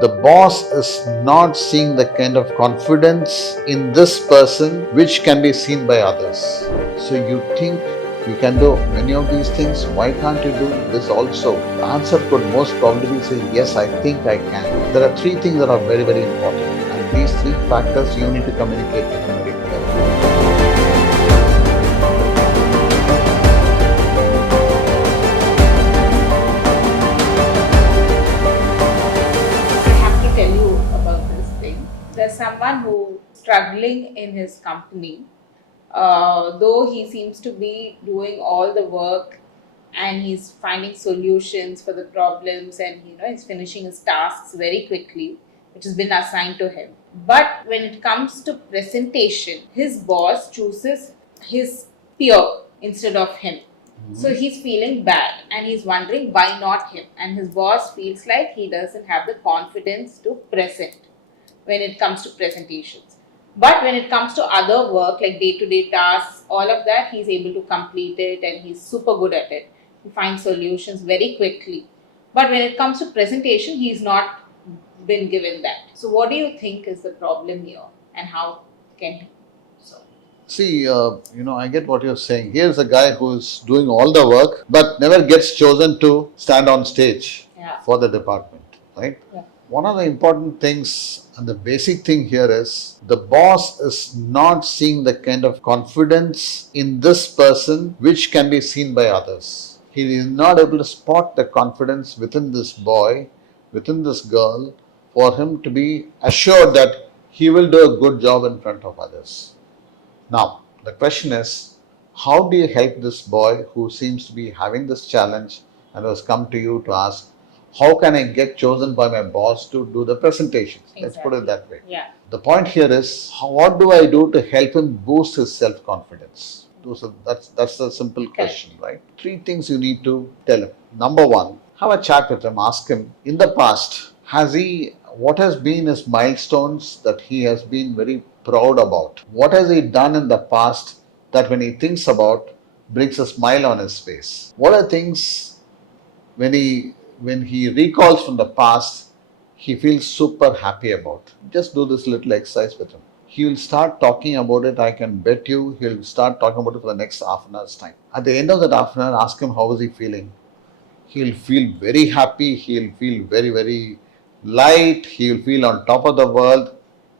The boss is not seeing the kind of confidence in this person which can be seen by others. So you think you can do many of these things, why can't you do this also? The answer could most probably say, yes, I think I can. There are three things that are very, very important, and these three factors you need to communicate to them very clearly. I have to tell you about this thing. There's someone who struggling in his company, though he seems to be doing all the work and he's finding solutions for the problems, and he's finishing his tasks very quickly, which has been assigned to him. But when it comes to presentation, his boss chooses his peer instead of him. So he's feeling bad and he's wondering why not him. And his boss feels like he doesn't have the confidence to present when it comes to presentations. But when it comes to other work like day to day tasks, all of that, he's able to complete it and he's super good at it. He finds solutions very quickly. But when it comes to presentation, he's not been given that. So, what do you think is the problem here and how can he solve? See, I get what you're saying. Here's a guy who's doing all the work but never gets chosen to stand on stage for the department, right? Yeah. One of the important things and the basic thing here is the boss is not seeing the kind of confidence in this person which can be seen by others. He is not able to spot the confidence within this boy, within this girl, for him to be assured that he will do a good job in front of others. Now, the question is, how do you help this boy who seems to be having this challenge and has come to you to ask, how can I get chosen by my boss to do the presentations? Exactly. Let's put it that way. Yeah. The point here is, what do I do to help him boost his self-confidence? That's the simple question, right? Three things you need to tell him. Number one, have a chat with him. Ask him, in the past, what has been his milestones that he has been very proud about? What has he done in the past that when he thinks about brings a smile on his face? What are things when he recalls from the past he feels super happy about? Just do this little exercise with him. He will start talking about it. I can bet you he'll start talking about it for the next half an hour's time. At the end of that half an hour, ask him how is he feeling. He'll feel very happy. He'll feel very, very light. He'll feel on top of the world.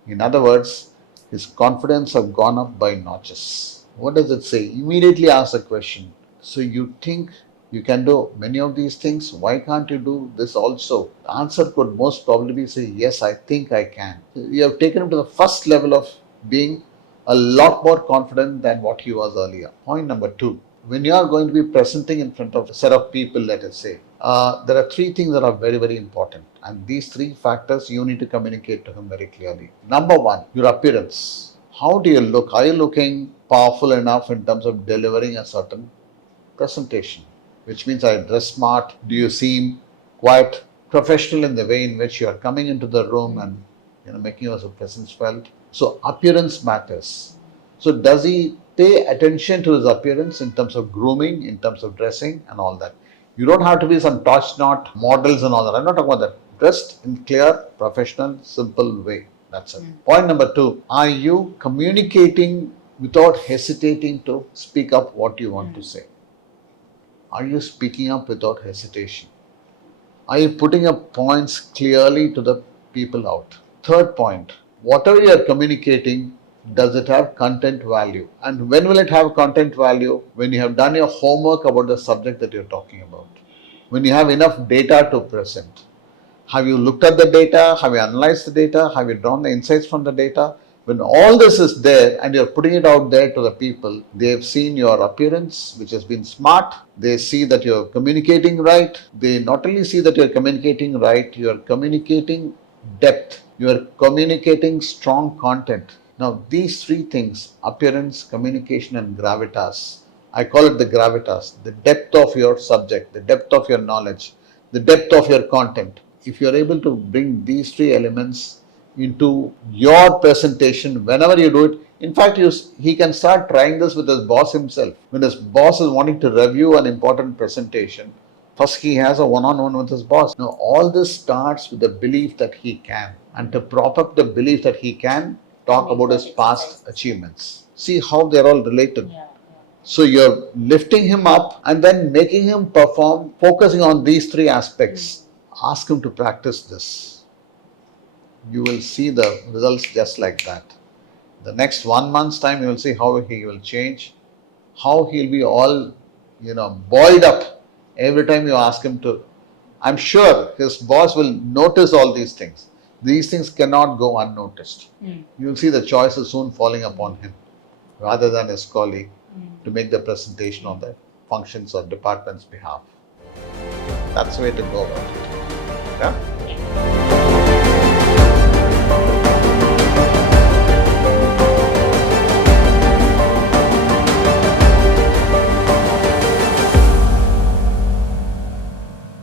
In other words, his confidence have gone up by notches. What does it say? Immediately ask the question. So you think you can do many of these things, why can't you do this also? The answer could most probably say, yes, I think I can. You have taken him to the first level of being a lot more confident than what he was earlier. Point number two, when you are going to be presenting in front of a set of people, let us say, there are three things that are very, very important. And these three factors you need to communicate to him very clearly. Number one, your appearance. How do you look? Are you looking powerful enough in terms of delivering a certain presentation? Which means, I dress smart. Do you seem quite professional in the way in which you are coming into the room and making your presence felt? So appearance matters. So does he pay attention to his appearance in terms of grooming, in terms of dressing and all that? You don't have to be some top-notch models and all that. I'm not talking about that. Dressed in clear, professional, simple way. That's it. Point number two, are you communicating without hesitating to speak up what you want to say? Are you speaking up without hesitation? Are you putting up points clearly to the people out? Third point, whatever you are communicating, does it have content value? And when will it have content value? When you have done your homework about the subject that you're talking about. When you have enough data to present. Have you looked at the data? Have you analyzed the data? Have you drawn the insights from the data? When all this is there and you're putting it out there to the people, they've seen your appearance, which has been smart. They see that you're communicating right. They not only see that you're communicating right, you're communicating depth. You're communicating strong content. Now, these three things, appearance, communication, and gravitas, I call it the gravitas, the depth of your subject, the depth of your knowledge, the depth of your content. If you're able to bring these three elements into your presentation whenever you do it, in fact, he can start trying this with his boss himself. When his boss is wanting to review an important presentation, First, he has a one-on-one with his boss. Now, all this starts with the belief that he can. And to prop up the belief that he can, talk Make about that his past exercise. achievements. See how they're all related. Yeah. So you're lifting him up and then making him perform, focusing on these three aspects. Ask him to practice this. You will see the results just like that. The next 1 month's time, you will see how he will change, how he'll be all, buoyed up every time you ask him to. I'm sure his boss will notice all these things. These things cannot go unnoticed. You'll see the choices soon falling upon him rather than his colleague to make the presentation on the functions or department's behalf. That's the way to go about it. Yeah?